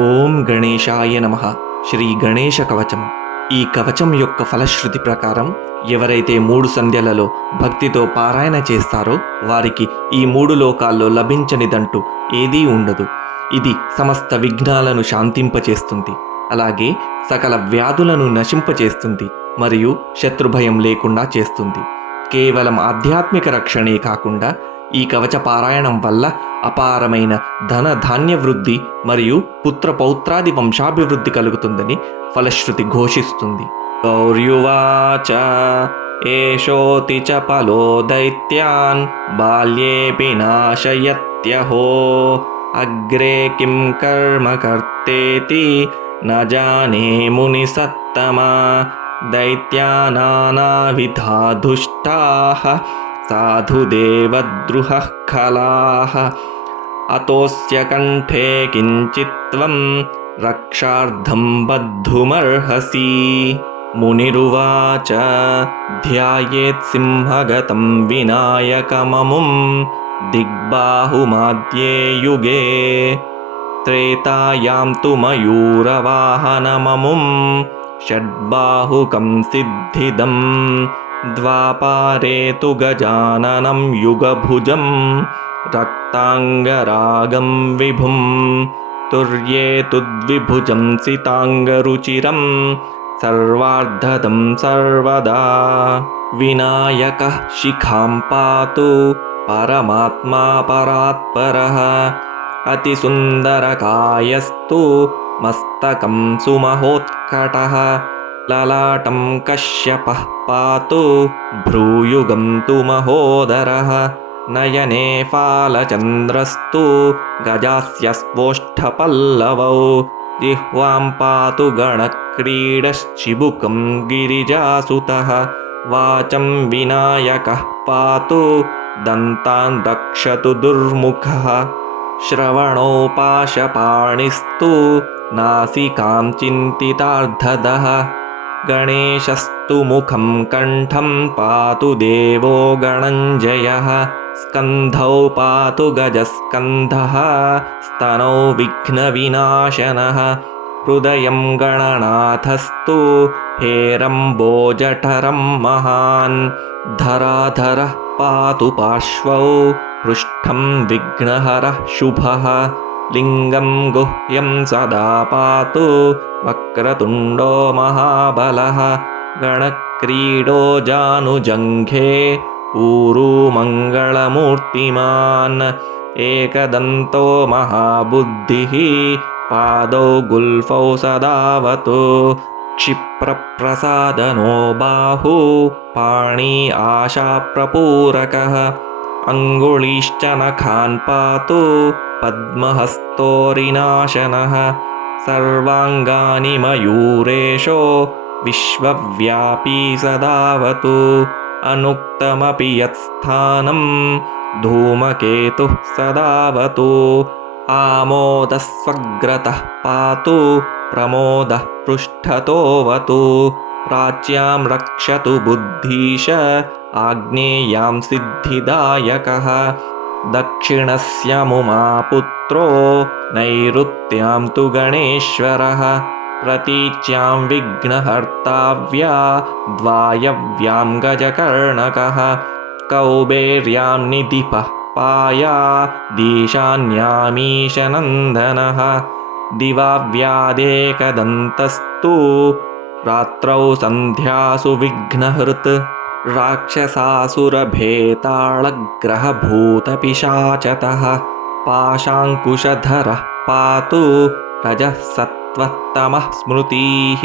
ఓం గణేశాయ నమః. శ్రీ గణేశ కవచం. ఈ కవచం యొక్క ఫలశ్రుతి ప్రకారం ఎవరైతే 3 సంధ్యలలో భక్తితో పారాయణ చేస్తారో వారికి ఈ 3 లోకాల్లో లభించనిదంటూ ఏదీ ఉండదు. ఇది సమస్త విఘ్నాలను శాంతింపచేస్తుంది, అలాగే సకల వ్యాధులను నశింపచేస్తుంది మరియు శత్రుభయం లేకుండా చేస్తుంది. కేవలం ఆధ్యాత్మిక రక్షణే కాకుండా ఈ కవచ పారాయణం వల్ల అపారమైన ధన ధాన్య వృద్ధి మరియు పుత్ర పౌత్రాది వంశాభివృద్ధి కలుగుతుందని ఫలశ్రుతి ఘోషిస్తుంది. గౌర్యువాచ ఏషోతి చ ఫలో దైత్యాన్ బాల్యేపి నాశయత్యహో అగ్రే కిం కర్మ కర్తేతి న జానే ముని సత్తమా దైత్యానానావిధా దుష్టాః సాధుదేవద్రుహః ఖలాః అతోస్య కంఠే కించిత్త్వం రక్షార్థం బద్ధుమర్హసి. మునిరువాచ ధ్యాయేత్ సింహగతం వినాయకమముం దిగ్బాహుమాద్యే యుగే త్రేతాయాం తు మయూరవాహనమముం షడ్బాహుకం సిద్ధిదం ద్వాపారే తు గజాననం యుగభుజం రక్తాంగరాగం విభుం తుర్యే తుద్విభుజం సితాంగరుచిరం సర్వార్ధదం సర్వదా. వినాయకః శిఖాం పాతు పరమాత్మా పరాత్పరః అతిసుందరకాయస్తు మస్తకం సుమహోత్కటః లలాటం కశ్యపః పాతు భ్రూయుగం తు మహోదరః నయనే ఫాలచంద్రస్తు గజాస్య స్వోష్ఠపల్లవౌ జిహ్వాం పాతు గణక్రీడశ్చిబుకం గిరిజాసుతః వాచం వినాయకః పాతు దంతాన్ రక్షతు దుర్ముఖః శ్రవణో పాశపాణిస్తు నాసికాం చింతితార్థదః గణేశస్తు ముఖం కంఠం పాతు దేవో గణంజయః స్కంధౌ పాతు గజస్కంధః స్తనౌ విఘ్నవినాశనః హృదయం గణనాథస్తు హేరంబోజఠరం మహాన్ ధరాధరః పాతు పార్శ్వౌ పృష్ఠం విఘ్నహరః శుభః లింగం గుహ్యం సదా పాతు వక్రతుండో మహాబలః గణక్రీడో జానుజంఘే ఊరు మంగళమూర్తిమాన్ ఏకదంతో మహాబుద్ధిః పాదౌ గుల్ఫౌ సదావతు క్షిప్రప్రసాదనో బాహు పాణి ఆశాప్రపూరకః అంగుళీశ్చ నఖాన్ పాతు పద్మహస్తోరినాశనః సర్వాంగాని మయూరేషో విశ్వవ్యాపీ సదావతు అనుక్తమపి యత్స్థానం ధూమకేతుః సదావతు ఆమోదస్వగ్రతః పాతు ప్రమోదః పృష్ఠతోవతు ప్రాచ్యాం రక్షతు బుద్ధీశ ఆగ్నేయాం సిద్ధిదాయకః దక్షిణస్య ముమాపుత్రో నైరుత్యాం తు గణేశ్వరః ప్రతీచ్యాం విఘ్నహర్తావ్యా ద్వాయవ్యాం గజకర్ణకః కౌబేర్యాం నిధిపః పాయా దీశాన్యామీశనందనః దివావ్యాదేకదంతస్తు రాత్రౌ సంధ్యాసు విఘ్నహృత్ రాక్షసాసురభేతాళగ్రహభూతపిశాచతః పాశాంకుశధరః పాతు రజః సత్వత్తమః స్మృతిః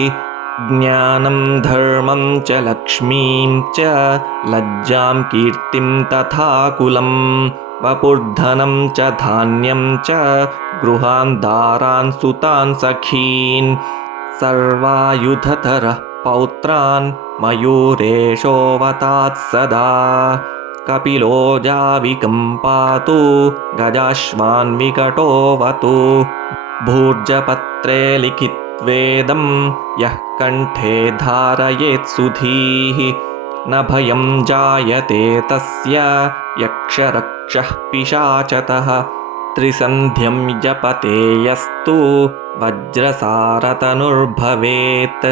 జ్ఞానం ధర్మం చ లక్ష్మీం చ లజ్జాం కీర్తిం తథా కులం వపుర్ధనం చ ధాన్యం చ గృహాన్ దారాన్ సుతాన్ సఖీన్ సర్వాయుధధరః పౌత్రాన్ మయూరేషోవతాత్ సదా కపిలో జావికం పాతు గజాశ్వాన్ వికటోవతు భూర్జపత్రే లిఖిత్వేదం యః కంఠే ధారయేత్ సుధీః న భయం జాయతే తస్య యక్షరక్షః పిశాచతః त्रिसन्ध्यं जपते यस्तु वज्रसारतनुर्भवेत्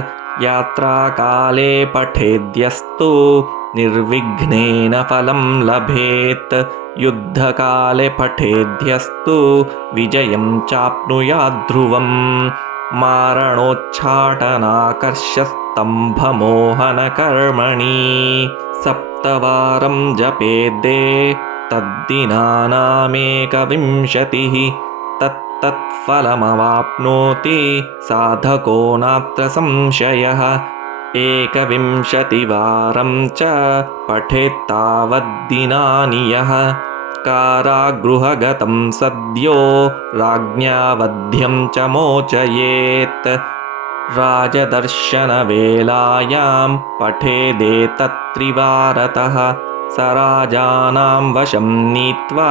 यात्राकाले पठेद्यस्तु निर्विघ्नेन फलं लभेत् युद्धकाले पठेद्यस्तु विजयं चाप्नुयाद्ध्रुवम् मारणोच्चाटनाकर्षस्तम्भमोहनकर्मणि सप्तवारं जपेद्दे तद्दिनानामेकविंशतिः तत्तत्फलमवाप्नोति साधको नात्र संशयः 21वारं च पठेत्तावद्दिनानि यः कारागृहगतं सद्यो राज्ञावध्यं च मोचयेत् राजदर्शनवेलायां पठेदेतत्त्रिवारतः स राजानां वशं नीत्वा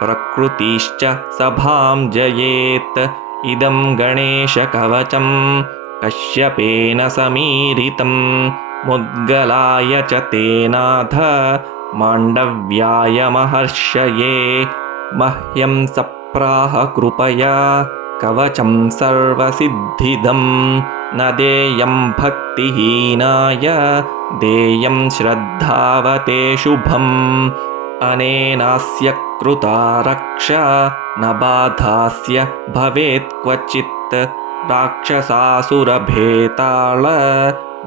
प्रकृतिश्च सभां जयेत् इदं गणेशकवचं कश्यपेन समीरितं मुद्गलाय च तेनाथ माण्डव्याय महर्षये मह्यं सप्राह कृपया कवचं सर्वसिद्धिदं न देयं भक्तिहीनाय देयं श्रद्धावते शुभम् अनेनास्य कृता रक्षा न बाधास्य भवेत् क्वचित् राक्षसासुरभेताळ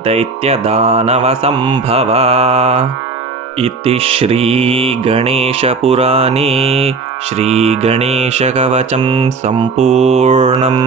दैत्यदानवसम्भवा इति श्रीगणेशपुराणे श्रीगणेशकवचं सम्पूर्णम्।